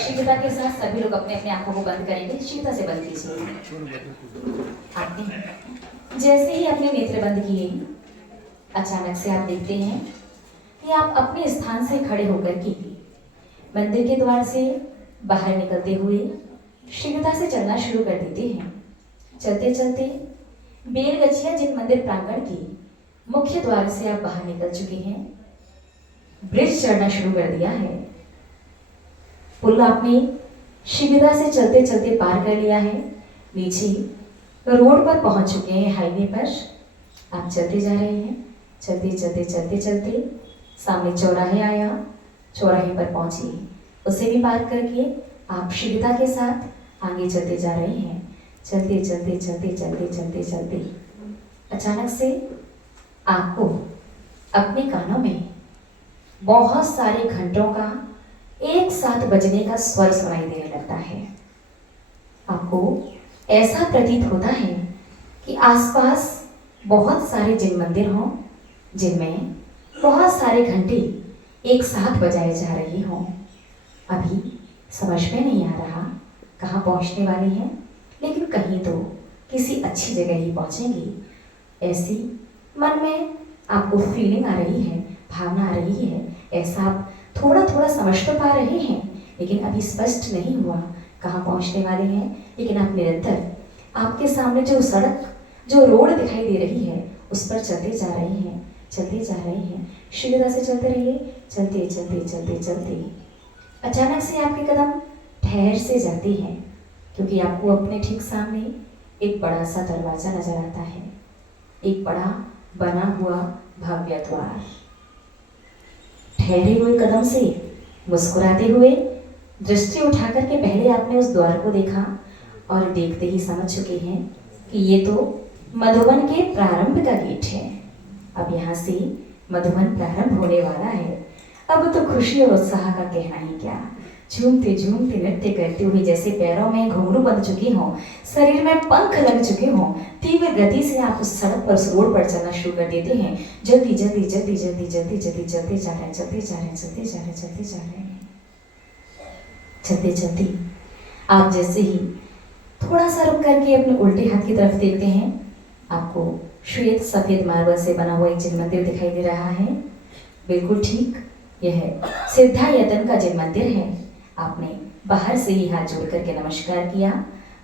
शीघ्रता के साथ सभी लोग अपने अपने आंखों को बंद करेंगे। शीघ्रता से बंद कीजिए। आपने जैसे ही अपने नेत्र बंद किए, अचानक से आप देखते हैं कि आप अपने स्थान से खड़े होकर के मंदिर के द्वार से बाहर निकलते हुए शीघ्रता से चलना शुरू कर देते हैं। चलते चलते बेलगछिया जिन मंदिर प्रांगण की मुख्य द्वार से आप बाहर निकल चुके हैं, ब्रिज चढ़ना शुरू कर दिया है। पुल आपने शीघ्रता से चलते चलते पार कर लिया है। नीचे रोड पर पहुंच चुके हैं, हाईवे पर आप चलते जा रहे हैं। चलते चलते चलते चलते सामने चौराहे आया, चौराहे पर पहुंचे, उसे भी पार करके आप शीघ्रता के साथ आगे चलते जा रहे हैं। चलते चलते चलते चलते चलते चलते अचानक से आपको अपने कानों में बहुत सारे घंटों का एक साथ बजने का स्वर सुनाई देने लगता है। आपको ऐसा प्रतीत होता है कि आसपास बहुत सारे जिन मंदिर हों जिनमें बहुत सारे घंटे एक साथ बजाए जा रहे हों। अभी समझ में नहीं आ रहा कहाँ पहुँचने वाले हैं, लेकिन कहीं तो किसी अच्छी जगह ही पहुँचेंगे, ऐसी मन में आपको फीलिंग आ रही है, भावना आ रही है। ऐसा आप थोड़ा थोड़ा समझ तो पा रहे हैं, लेकिन अभी स्पष्ट नहीं हुआ कहाँ पहुँचने वाले हैं। लेकिन आप निरंतर आपके सामने जो सड़क, जो रोड दिखाई दे रही है, उस पर चलते जा रहे हैं, चलते जा रहे हैं। शीघ्रता से चलते रहिए। चलते चलते चलते चलते अचानक से आपके कदम ठहर से जाते हैं, क्योंकि आपको अपने ठीक सामने एक बड़ा सा दरवाजा नजर आता है, एक बड़ा बना हुआ भव्य द्वार। ठहरे हुए कदम से मुस्कुराते हुए दृष्टि उठाकर के पहले आपने उस द्वार को देखा और देखते ही समझ चुके हैं कि ये तो मधुबन के प्रारंभ का गेट है। अब यहाँ से मधुबन प्रारंभ होने वाला है। अब तो खुशी और उत्साह का कहना ही क्या। झूमते झूमते नृत्य करते हुए जैसे पैरों में घुंघरू बंध चुके हों, शरीर में पंख लग चुके हों, तीव्र गति से आप उस सड़क पर, उस रोड पर चलना शुरू कर देते हैं। जल्दी जल्दी जल्दी जल्दी जल्दी जल्दी चलते जा रहे हैं, चलते जा रहे हैं, चलते जा रहे हैं, चलते जा रहे हैं। चलते चलते आप जैसे ही थोड़ा सा रुक करके अपने उल्टे हाथ की तरफ देखते हैं, आपको श्वेत सफेद मार्बल से बना हुआ एक जिन मंदिर दिखाई दे रहा है। बिल्कुल ठीक, यह सिद्धायतन का जिन मंदिर है। आपने बाहर से ही हाथ जोड़ करके नमस्कार किया,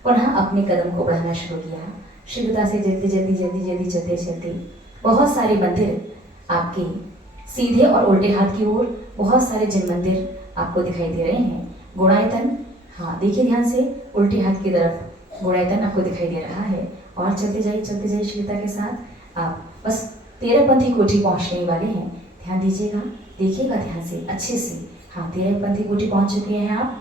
पुनः अपने कदम को बढ़ाना शुरू किया। शीघ्रता से जल्दी जल्दी जल्दी जल्दी चलते चलते बहुत सारे मंदिर आपके सीधे और उल्टे हाथ की ओर, बहुत सारे जिन मंदिर आपको दिखाई दे रहे हैं। गुणायतन, हाँ देखिए ध्यान से, उल्टे हाथ की तरफ गुणायतन आपको दिखाई दे रहा है। और चलते जाइए शीघ्रता के साथ। आप बस 13पंथी कोठी पहुँचने वाले हैं। ध्यान दीजिएगा, देखिएगा ध्यान से, अच्छे से। हाँ, 13पंथी कोठी पहुँच चुके हैं आप।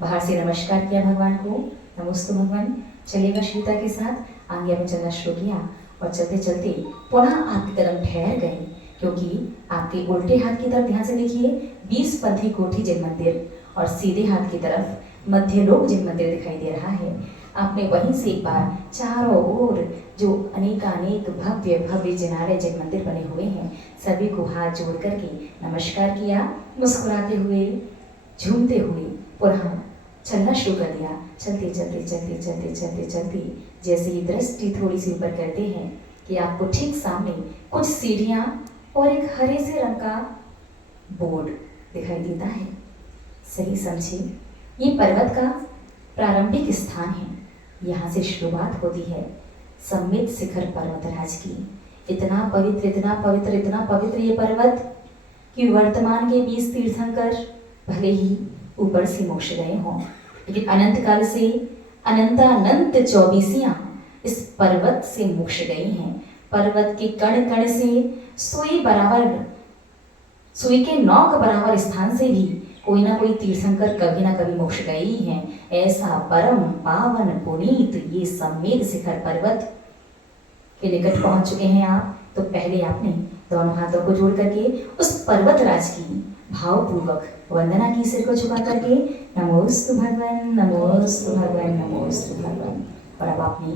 बाहर से नमस्कार किया भगवान को, नमोस्तु भगवान। चलिएगा शीघ्रता के साथ, आगे आपने चलना शुरू किया और चलते चलते पुनः आपके कदम ठहर गए, क्योंकि आपके उल्टे हाथ की तरफ ध्यान से देखिए 20पंथी कोठी जिन मंदिर और सीधे हाथ की तरफ मध्यलोक जिन मंदिर दिखाई दे रहा है। आपने वहीं से एक बार चारों ओर जो अनेकानेक भव्य भव्य जिनारे जिन मंदिर बने हुए हैं, सभी को हाथ जोड़ करके नमस्कार किया। मुस्कुराते हुए, झूमते हुए पुनः चलना शुरू कर दिया। चलते चलते चलते चलते चलते चलते जैसे ही दृष्टि थोड़ी सी ऊपर करते हैं कि आपको ठीक सामने कुछ सीढ़ियाँ और एक हरे से रंग का बोर्ड दिखाई देता है। सही समझिए, ये पर्वत का प्रारंभिक स्थान है। यहाँ से शुरुआत होती है सम्मित शिखर पर्वतराज की। इतना पवित्र, इतना पवित्र, इतना पवित्र ये पर्वत कि वर्तमान के 20 तीर्थंकर भले ही ऊपर से मोक्ष गए हों, लेकिन अनंत काल से अनंतानंत 24 इस पर्वत से मोक्ष गई हैं। पर्वत के कण कण से सुई बराबर, सुई के नौक बराबर स्थान से भी कोई ना कोई तीर्थंकर कभी ना कभी मोक्ष गए ही हैं। ऐसा परम पावन पुनीत ये सम्मेद शिखर पर्वत के निकट पहुंच चुके हैं आप। तो पहले आपने दोनों हाथों को जोड़ करके उस पर्वतराज की भावपूर्वक वंदना की, सिर को झुका करके नमोस्तु भगवान, नमोस्तु भगवान, नमोस्तु भगवान। और अब आपने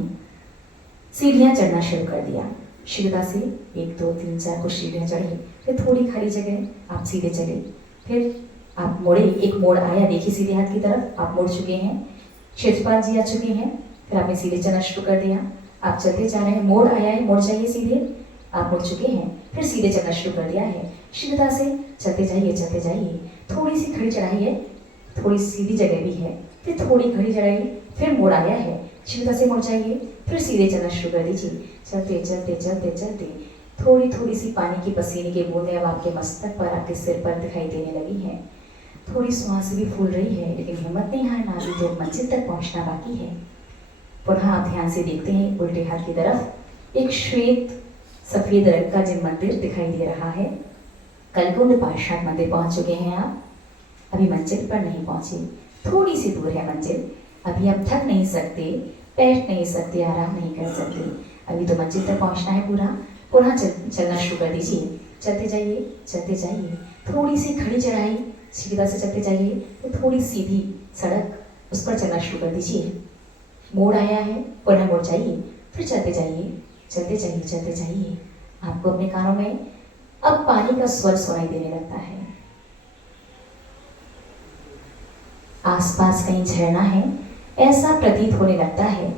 सीढ़ियाँ चढ़ना शुरू कर दिया। शीघ्रता से 1 2 3 4 कुछ सीढ़ियाँ चढ़ी, फिर थोड़ी खाली जगह आप सीधे चले, फिर आप मोड़े, एक मोड़ आया, देखिए सीधे हाथ की तरफ आप मुड़ चुके हैं, क्षेत्रपाल जी आ चुके हैं, फिर आपने सीधे चलना शुरू कर दिया। आप चलते जा रहे हैं, मोड़ आया है, मोड़ जाइए सीधे, आप मुड़ चुके हैं, फिर सीधे चलना शुरू कर दिया है। शीघ्रता से चलते जाइए, चलते जाइए। थोड़ी सी खड़ी चढ़ाई है, थोड़ी सीधी जगह भी है, फिर थोड़ी खड़ी चढ़ाई, फिर मोड़ आया है, शीघ्रता से मुड़ जाइए, फिर सीधे चलना शुरू कर दीजिए। चलते चलते चलते चलते थोड़ी थोड़ी सी पानी की पसीने की बूंदें अब आपके मस्तक पर, आपके सिर पर दिखाई देने लगी हैं। थोड़ी सांस भी फूल रही है, लेकिन हिम्मत नहीं हारना, अभी तो मंजिल तक पहुंचना बाकी है। पुनः आप ध्यान से देखते हैं उल्टे हाथ की तरफ एक श्वेत सफेद रंग का जिन मंदिर दिखाई दे रहा है। कलकुंड पार्षद मंदिर पहुंच चुके हैं आप, अभी मंजिल पर नहीं पहुंचे, थोड़ी सी दूर है मंजिल। अभी आप थक नहीं सकते, बैठ नहीं सकते, आराम नहीं कर सकते, अभी तो मंजिल तक पहुंचना है पूरा। पुनः चलना शुरू कर दीजिए, चलते जाइए, चलते जाइए। थोड़ी सी खड़ी चढ़ाई, सीधा से चलते जाइए, तो थोड़ी सीधी सड़क, उस पर चलना शुरू कर दीजिए। मोड़ आया है, पुनः मुड़ जाइए, फिर चलते जाइए, चलते जाइए, चलते जाइए। आपको अपने कानों में अब पानी का स्वर सुनाई देने लगता है। आसपास कहीं झरना है ऐसा प्रतीत होने लगता है।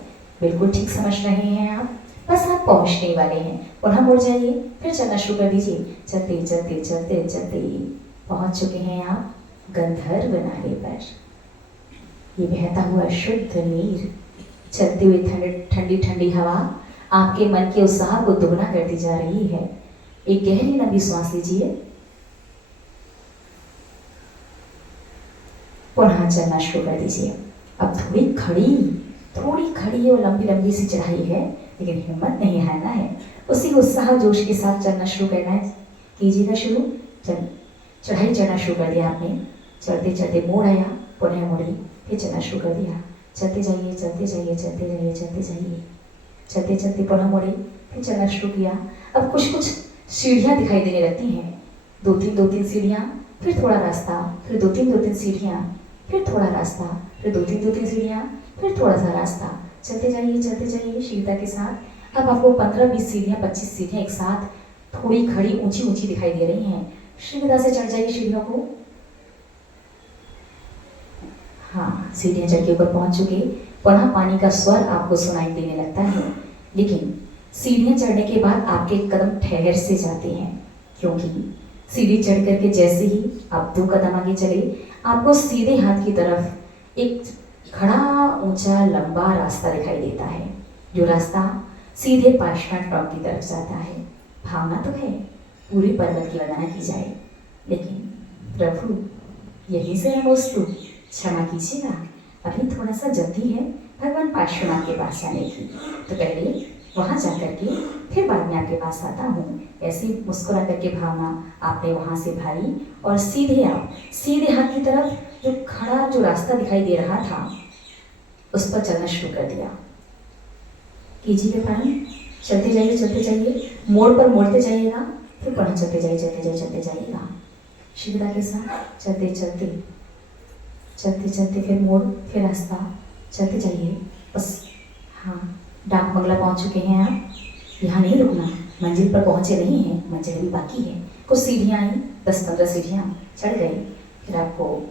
बिल्कुल ठीक समझ रहे हैं आप, बस आप पहुंचने वाले हैं। पुनः मुड़ जाइए, फिर चलना शुरू कर दीजिए। चलते चलते चलते चलते पहुंच चुके हैं आप गंधर्व नाले पर। ये बहता हुआ शुद्ध नीर, चलती हुई ठंडी ठंडी हवा आपके मन के उत्साह को दुगना करती जा रही है। एक गहरी लंबी सांस लीजिए, पुनः चलना शुरू कर दीजिए। अब थोड़ी खड़ी और लंबी लंबी सी चढ़ाई है, लेकिन हिम्मत नहीं हारना है, उसी उत्साह जोश के साथ चलना शुरू करना है। कीजिएगा शुरू। चढ़ाई चढ़ना शुरू कर दिया आपने, चढ़ते चढ़ते मोड़ आया, पुनः मोड़ी, फिर चलना शुरू कर दिया। चलते जाइए, चलते जाइए, चलते जाइए, चलते जाइए, चलते चलते पुनः मोड़ी, फिर चलना शुरू किया। अब कुछ कुछ सीढ़ियाँ दिखाई देने लगती हैं, दो तीन सीढ़ियाँ, फिर थोड़ा रास्ता, फिर दो तीन सीढ़ियाँ, फिर थोड़ा रास्ता, फिर दो तीन सीढ़ियाँ, फिर थोड़ा सा रास्ता। चलते जाइए शीघ्रता के साथ। अब आपको 15-20 सीढ़ियाँ, 25 सीढ़ियाँ एक साथ थोड़ी खड़ी ऊंची दिखाई दे रही हैं। शीघ्रता से चढ़ जाइए सीढ़ियों को। हाँ, सीढ़ियाँ चढ़ के ऊपर पहुंच चुके। पुनः पानी का स्वर आपको सुनाई देने लगता है, लेकिन सीढ़ियाँ चढ़ने के बाद आपके कदम ठहर से जाते हैं, क्योंकि सीढ़ी चढ़ करके जैसे ही आप 2 कदम आगे चले, आपको सीधे हाथ की तरफ एक खड़ा ऊंचा लंबा रास्ता दिखाई देता है, जो रास्ता सीधे पाषाण टॉप की तरफ जाता है। भावना तो है पूरी पर्वत की वंदना की जाए, लेकिन प्रभु यहीं से है वस्तु, क्षमा कीजिएगा, अभी थोड़ा सा जल्दी है भगवान पार्श्वनाथ के पास जाने की, तो पहले वहाँ जा करके फिर बाद में आपके पास आता हूँ। ऐसे मुस्कुरा करके भावना आपने वहाँ से भाई, और सीधे हाथ की तरफ जो खड़ा जो रास्ता दिखाई दे रहा था उस पर चलना शुरू कर दिया। कीजिए प्रारंभ, चलते जाइए, मोड़ पर मोड़ते जाइएगा, फिर पुनः चलते जाइएगा शीघ्रता के साथ। चलते फिर मोड़, फिर रास्ता, चलते जाइए बस। हाँ, डाक बंगला पहुंच चुके हैं आप, यहाँ नहीं रुकना, मंजिल पर पहुंचे नहीं हैं, मंजिल भी बाकी है। कुछ सीढ़ियाँ आई, 10-15 सीढ़ियाँ चढ़ गए, फिर आपको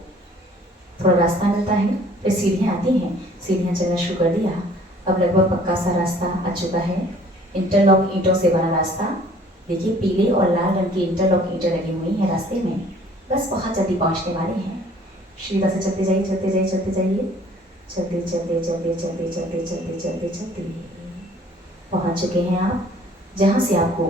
थोड़ा रास्ता मिलता है, फिर सीढ़ियाँ आती हैं, सीढ़ियाँ चलना शुरू कर दिया। अब लगभग पक्का सा रास्ता आ चुका है, इंटरलॉक ईंटों से बना रास्ता। देखिए पीले और लाल रंग की इंटरलॉक ईंटें लगी हुई हैं रास्ते में, बस बहुत जल्दी पहुँचने वाले हैं। सीधा से चलते जाइए, चलते पहुँच चुके हैं आप, जहाँ से आपको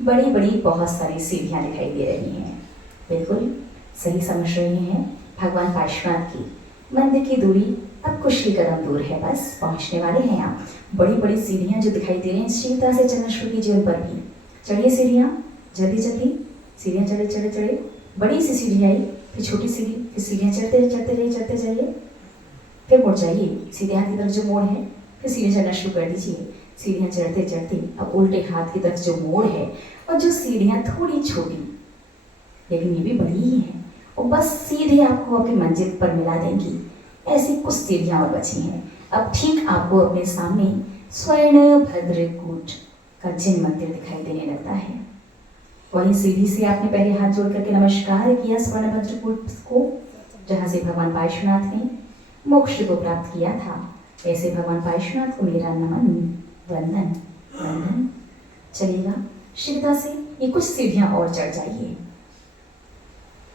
बड़ी बड़ी बहुत सारी सीढ़ियाँ दिखाई दे रही हैं। बिल्कुल सही समझ रही हैं, भगवान पार्श्वनाथ की मंदिर की दूरी अब कुछ ही कदम दूर है, बस पहुँचने वाले हैं आप। बड़ी बड़ी सीढ़ियाँ जो दिखाई दे रही हैं, शीघ्रता से चलना शुरू कीजिए, उन पर भी चढ़िए सीढ़ियाँ, जल्दी सीढ़ियाँ चढ़े। बड़ी सी सीढ़ी आई, फिर छोटी सीढ़ी, फिर सीढ़ियाँ चढ़ते जाइए, फिर मुड़ जाइए सीधे हाथ की तरफ जो मोड़ है, फिर सीढ़ियाँ चढ़ना शुरू कर दीजिए। सीढ़ियाँ चढ़ते अब उल्टे हाथ की तरफ जो मोड़ है, और जो सीढ़ियाँ थोड़ी छोटी लेकिन ये भी बड़ी ही हैं, और बस सीधे आपको अपनी मंजिल पर मिला देंगी। ऐसी कुछ सीढ़ियाँ और बची हैं। अब ठीक आपको अपने सामने स्वर्ण भद्रकूट का जिन मंदिर दिखाई देने लगता है। वहीं सीढ़ी से आपने पहले हाथ जोड़ करके नमस्कार किया स्वर्ण भद्रकूट को, जहाँ से भगवान पार्श्वनाथ ने मोक्ष को प्राप्त किया था, ऐसे भगवान पार्श्वनाथ को मेरा नमन, वंदन, वंदन। चलिएगा शीघ्रता से ये कुछ सीढ़ियाँ और चढ़ जाइए।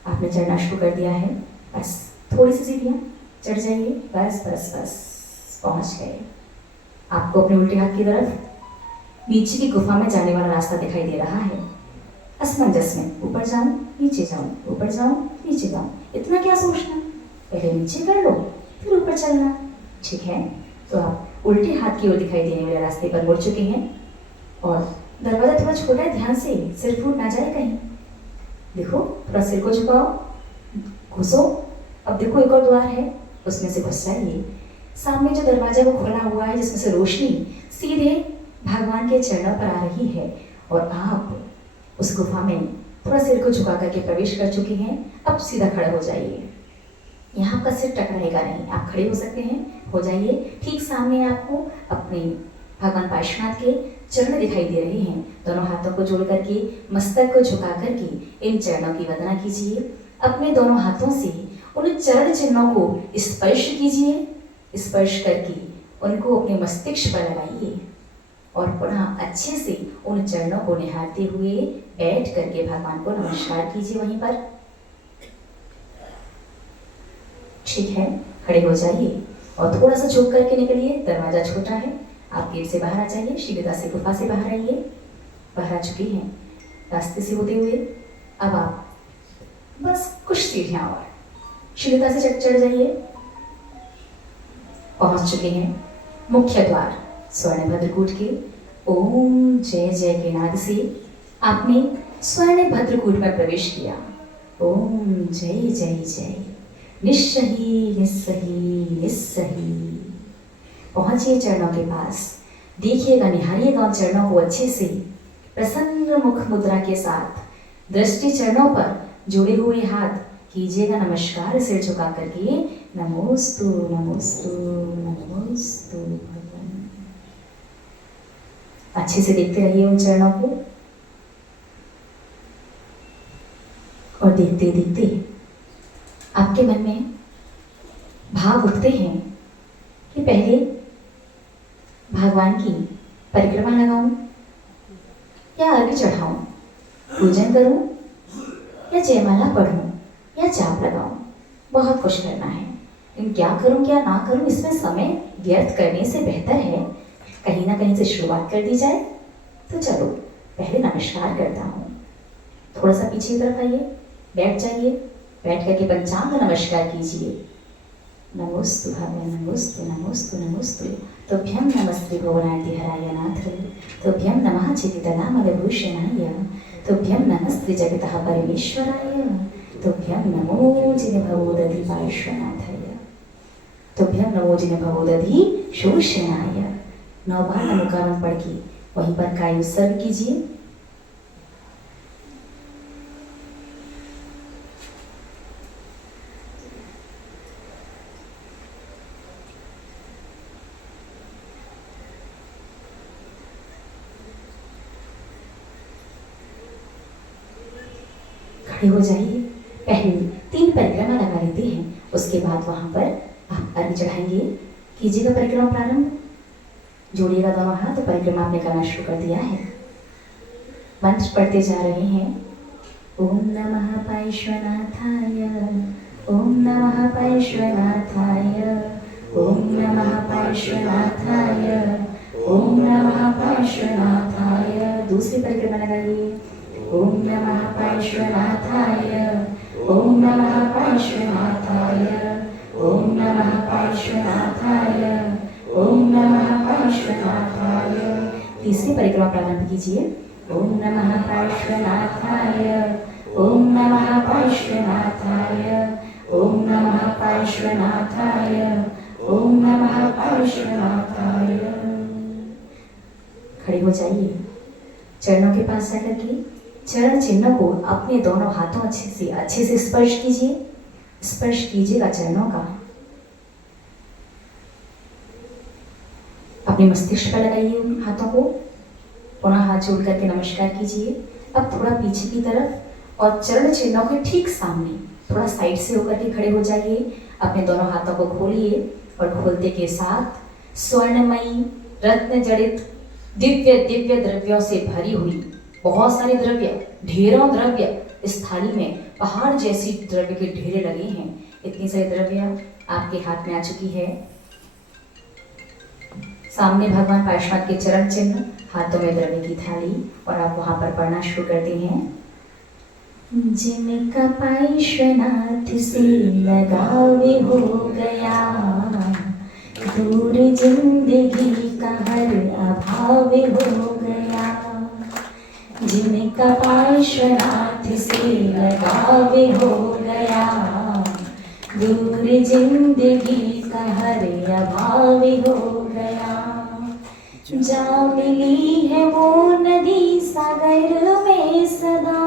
आपने चढ़ना शुरू कर दिया है, बस थोड़ी सी सीढ़ियाँ चढ़ जाइए, बस बस बस पहुँच गए। आपको अपने उल्टे हाथ की तरफ नीचे की गुफा में जाने वाला रास्ता दिखाई दे रहा है। असमंजस में ऊपर जाऊं नीचे जाऊं, ऊपर जाऊं नीचे जाऊं, इतना क्या सोचना, पहले नीचे कर लो फिर ऊपर चलना। ठीक है, तो आप उल्टे हाथ की ओर दिखाई देने वाले रास्ते पर मुड़ चुके हैं और दरवाजा थोड़ा छोटा है, ध्यान से सिर फूट ना जाए कहीं। देखो थोड़ा सिर को झुकाओ, घुसो। अब देखो एक और द्वार है, उसमें से घुस जाइए। सामने जो दरवाजा वो खुला हुआ है, जिसमें से रोशनी सीधे भगवान के चरणों पर आ रही है और आप उस गुफा में थोड़ा सिर को झुका करके प्रवेश कर चुके हैं। अब सीधा खड़े हो जाइए, यहाँ आपका सिर टकराएगा नहीं, आप खड़े हो सकते हैं, हो जाइए। ठीक सामने आपको अपने भगवान पार्श्वनाथ के चरण दिखाई दे रहे हैं। दोनों हाथों को जोड़ करके मस्तक को झुका करके इन चरणों की वंदना कीजिए। अपने दोनों हाथों से उन चरण चिन्हों को स्पर्श कीजिए, स्पर्श करके उनको अपने मस्तिष्क पर लगाइए और पुनः अच्छे से उन चरणों को निहारते हुए बैठ करके भगवान को नमस्कार कीजिए वहीं पर। ठीक है, खड़े हो जाइए और थोड़ा सा झुक करके निकलिए। दरवाजा छोटा है, आप गेट से बाहर आ जाइए, शीघ्रता से गुफा से बाहर आइए। बाहर आ चुके हैं रास्ते से होते हुए। अब आप बस कुछ सीढ़ियां और शीघ्रता से चढ़ जाइए। पहुंच चुके हैं मुख्य द्वार स्वर्ण भद्रकूट के। ओम जय जय के नाद से आपने स्वर्ण भद्रकूट में प्रवेश किया। ओम जय जय जय, निस्सही निस्सही निस्सही। पहुंचिए चरणों के पास, देखिएगा, निहारिएगा उन चरणों को अच्छे से। प्रसन्न मुख मुद्रा के साथ दृष्टि चरणों पर जुड़े हुए हाथ कीजिएगा नमस्कार सिर झुका करके। नमोस्तु नमोस्तु नमोस्तु भगवान। अच्छे से देखते रहिए उन चरणों को और देखते देखते आपके मन में भाव उठते हैं कि पहले भगवान की परिक्रमा लगाऊं या अर्घ्य चढ़ाऊं, पूजन करूं या जयमाला पढ़ूं या जाप लगाऊं। बहुत कुछ करना है, लेकिन क्या करूं क्या ना करूं, इसमें समय व्यर्थ करने से बेहतर है कहीं ना कहीं से शुरुआत कर दी जाए। तो चलो पहले नमस्कार करता हूँ। थोड़ा सा पीछे की तरफ आइए, बैठ जाइए, बैठ करके पंचांग नमस्कार कीजिए। नमोस्तु भगवान, नमोस्तु नमोस्तु नमोस्तु। तुभ्यं नमस्ते भुवनादिहराय नाथ, तुभ्यं नमः चितितनामलभूषणाय, तुभ्यं नमस्ते जगतः परमेश्वराय, तुभ्यं नमो जिनभवोदधि पार्श्वनाथाय, तुभ्यं नमो जिनभवोदधि शोषणाय। 9 बार नमोकारण पढ़ के वहीं पर काय उत्सर्ग कीजिए। खड़े हो जाइए। पहले 3 परिक्रमा लगा लेते हैं, उसके बाद वहां पर आप अर्घ्य चढ़ाएंगे। कीजिएगा परिक्रमा प्रारंभ, जोड़िएगा दोनों हाथ। तो परिक्रमा आपने करना शुरू कर दिया है। मंत्र पढ़ते जा रहे हैं। ओम नमः पार्श्वनाथाय, ओम नमः पार्श्वनाथाय, ओम नमः पार्श्वनाथाय, ओम नमः पार्श्वनाथाय। दूसरी परिक्रमा लगाइए। ओम नमः पार्श्वनाथाय, ओम नमः पार्श्वनाथाय, ओम नमः पार्श्वनाथाय, ओम नमः पार्श्वनाथाय। तीसरी परिक्रमा प्रारंभ कीजिए। ओम नमः पार्श्वनाथाय, ओम नमः पार्श्वनाथाय, ओम नमः पार्श्वनाथाय, ओम नमः पार्श्वनाथाय। खड़े हो जाइए। चरणों के पास जाकर के चरण चिन्ह को अपने दोनों हाथों अच्छे से स्पर्श कीजिए। स्पर्श कीजिएगा चरणों का, अपने मस्तिष्क पर लगाइए हाथों को। पुनः हाथ जोड़ करके नमस्कार कीजिए। अब थोड़ा पीछे की तरफ और चरण चिन्हों के ठीक सामने थोड़ा साइड से होकर के खड़े हो जाइए। अपने दोनों हाथों को खोलिए और खोलते के साथ स्वर्णमयी रत्न जड़ित दिव्य दिव्य द्रव्यों से भरी हुई बहुत सारे द्रव्य, ढेरों द्रव्य इस थाली में पहाड़ जैसी द्रव्य के ढेरे लगे हैं। इतनी सारी द्रव्य आपके हाथ में आ चुकी है। सामने भगवान पार्श्वनाथ के चरण चिन्ह, हाथों में द्रव्य की थाली और आप वहां पर पढ़ना शुरू करते हैं। जिनका पार्श्वनाथ से लगावे हो गया, दूर जिंदगी का हर अभाव हो गया। जिनका पार्श्वनाथ से लगावे हो गया, दूर जिंदगी का हर अभाव हो गया। जा मिली है वो नदी सागर में सदा,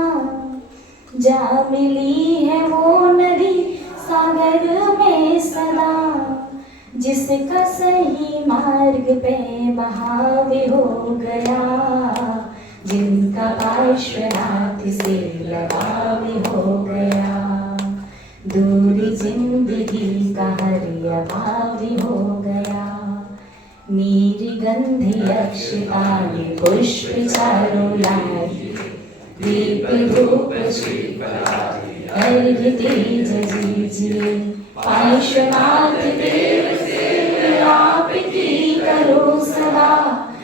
जा मिली है वो नदी सागर में सदा, जिसका सही मार्ग पे बहाव हो गया। जिनका पार्श्वनाथ से लगाव हो गया, दूर जिंदगी का हर अभाव हो गया। नीरगंधि अक्षतानि पुष्प चारों लाई, दीप धूप अर्घ्य तेज दीजिए। पार्श्वनाथ देव से आपकी करो सदा,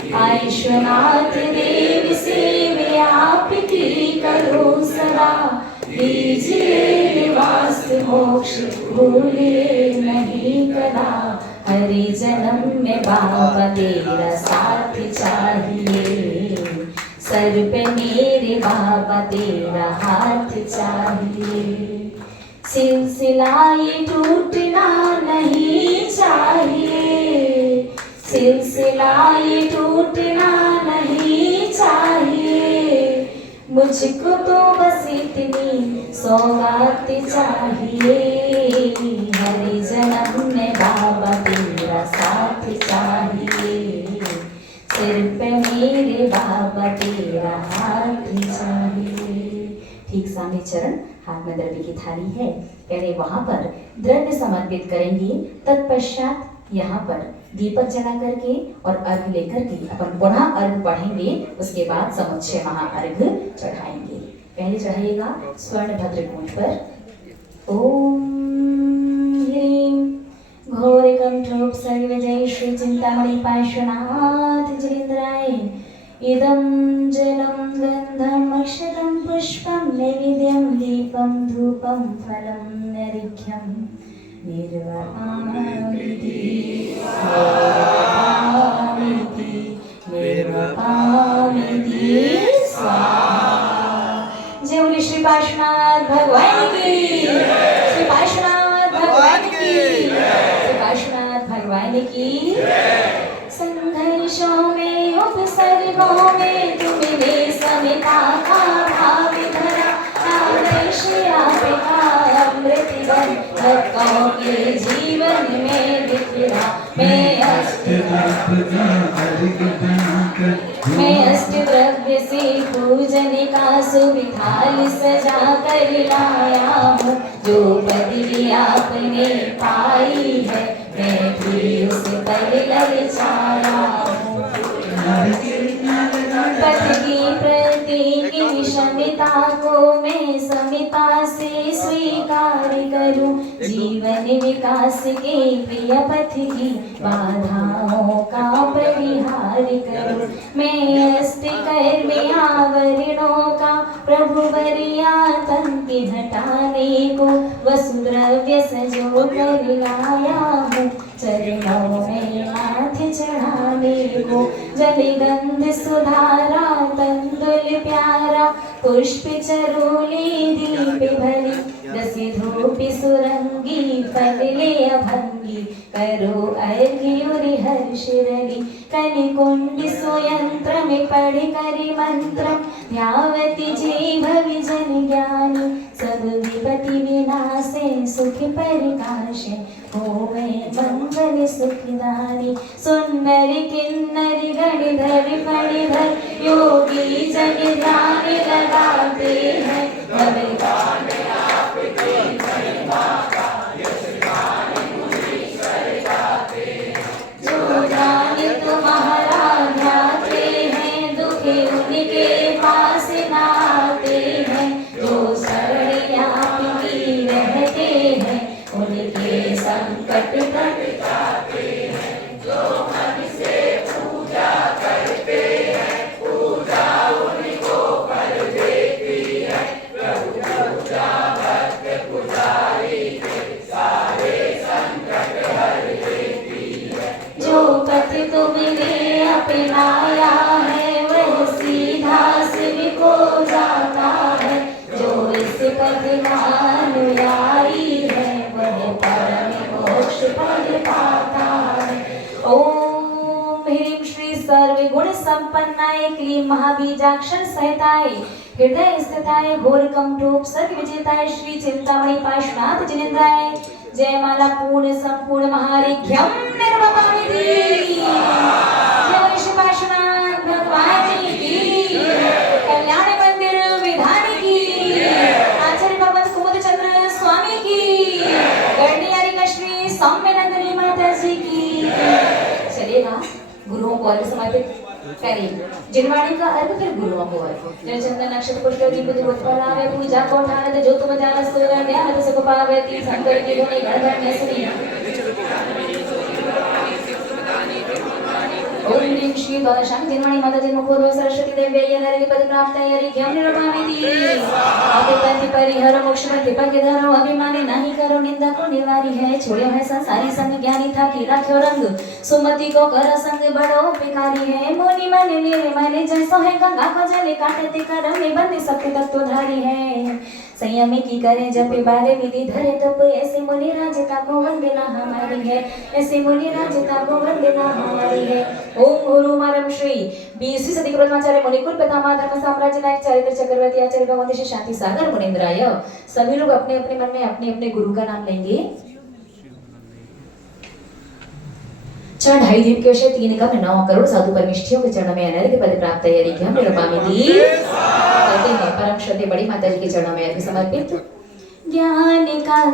पार्श्वनाथ देव से आपकी करो सदा। दीजिए निवास मोक्ष भूलिए नहीं कदा, हरि जन्म में बाबा तेरा साथ चाहिए। सर पे मेरे बाबा तेरा हाथ चाहिए। सिलसिला ये टूटना नहीं चाहिए, सिलसिला ये टूटना नहीं चाहिए। मुझको तो बस इतनी सौगात चाहिए, हर जन्म में बाबा तेरा साथ चाहिए। सिर पे मेरे बाबा तेरा हाथ चाहिए। ठीक सामने चरण, हाथ में द्रव्य की थाली है। पहले वहां पर द्रव्य समर्पित करेंगे, तत्पश्चात यहाँ पर दीपक जला करके और अर्घ लेकर के अपन पुनः अर्घ पढ़ेंगे। उसके बाद समुच्चय महाअर्घ चढ़ाएंगे। पहले चढ़ाइएगा स्वर्ण भद्र कुंज पर। ओम ह्रीं घोरकंठोपसर्ग जय श्री चिंतामणि पार्श्वनाथ जिनेन्द्राय। इदं जलं गन्धम् अक्षतं पुष्पं नैवेद्यं दीपं धूपं फलं नैवेद्यं निर्वपामि स्वाहा। जय बोले श्री पार्श्वनाथ भगवान की, श्री पार्श्वनाथ भगवान की, श्री पार्श्वनाथ भगवान की। संघर्षों में उपसर्गों में तुमने समिता का भाव धरा, आदर्श आपका अमृत बन भक्तों के जीवन में बिखरा। मैं अष्ट द्रव्य से पूजन का सुविधाल सजा कर लाया हूँ। जो पदवी आपने पाई है मैं भी उस पर ललचाया हूँ। पद की प्रत्येक विषमिता को मैं समिता से स्वीकार करूं। जीवन विकास के प्रिय पथ की बाधाओं का परिहार करूं। मैं अष्ट कर्म आवरणों का प्रभु वरियातंक हटाने को वसुद्रव्य सजो कर लाया हूँ। चरणों में हाथ चढ़ाने को जल गंध सुधारा तंदुल प्यारा, पुष्प चरोली दीप भरी, दस धूप सुरंगी फल ले अभंगी। करो अर्घ्य हर्ष रली, कलि कुंड सुयंत्र में पढ़ कर मंत्र, ध्यावती जी भवि जन ज्ञानी। सब विपति विनाशे सुख प्रकाशे, होवे मंगल सुखदानी। सुंदर किन्नर गणधर फणिधर, योगी जन ध्यान लगाते हैं। जो गाने तुम्हारा ध्याते हैं, दुखे उनके पास नाते हैं। जो सड़िया पी रहते हैं, उनके संकट कट जाते हैं। जो मन से पूजा करते हैं, पूजा उनको फल देती है। प्रभु पूजा भक्त पुजारी के सारे संकट हर देती है। जो पथ तुमने अपनाया है, वह सीधा शिव को जाता है। जो इस पथ का अनुयायी है, वह परम मोक्ष पद पाता है। ओम ह्रीं श्री सर्वगुण संपन्नाय क्लीं महाबीजाक्षर सहिताय हृदय स्थिताय घोर कंठोप सर्व विजेताय श्री चिंतामणि पार्श्वनाथ जिनेन्द्राय जय माला पूर्ण संपूर्ण महारिघ्यम निर्वपामिति। जय श्री पार्श्वनाथ भगवान की, कल्याण मंदिर विधान की, आचार्य भगवत कुमुद चंद्र स्वामी की, गणियारिका श्री सौम्यनंदिनी माता जी की। चलिएगा गुरुओं को अर्घ समर्पित करें। जिनवाणी का अर्घ फिर गुरुओं को अर्घ। जल चंदन नक्षत्र पुष्प दीप धूप फलावे पूजा को ठानत जो तुम जान स्तोत्र ज्ञान सुख पावे। तीन शंकर की धुनी घर घर में सुनी। ओम ह्रीं श्री द्वादशांग जिनवाणी माता जी मुखोद्भव सरस्वती देवी नरहरि पद प्राप्त हरिघ्यं निरपामिति। आदिपति परिहर मोक्ष में कृपा के धरो अभिमानी नहीं करो निंदा को निवारी है। छोड़ो है संसारी संग ज्ञानी था की राख्यो रंग सुमति को कर संग बड़ो बेकारी है। मोनी मन मेरे मन जैसो है गंगा को जले काटते करम में बंदे सत्य तत्व धारी है। संयमी की करे जब बारे विधि धरे तप ऐसे मुनि राजता को वंदना हमारी है। ऐसे मुनि राजता को वंदना हमारी है। ओम गुरु मारम श्री 20वीं सदी के ब्रह्माचार्य मुनिकुल पितामह धर्म साम्राज्य नायक चारित्र चक्रवर्ती आचार्य भगवती श्री शांति सागर मुनीन्द्राय। सभी लोग अपने अपने मन में अपने अपने गुरु का नाम लेंगे। 4-2.5 दिन के वर्षे 3 कम 9 करोड़ साधु परमिष्ठियों के चरणों में अनर्घ्य पद प्राप्त है। हरिघ्यं निरपामिति। कहते हैं परम श्रद्धेय बड़ी माता जी के चरणों में अर्घ्य समर्पित। ज्ञान का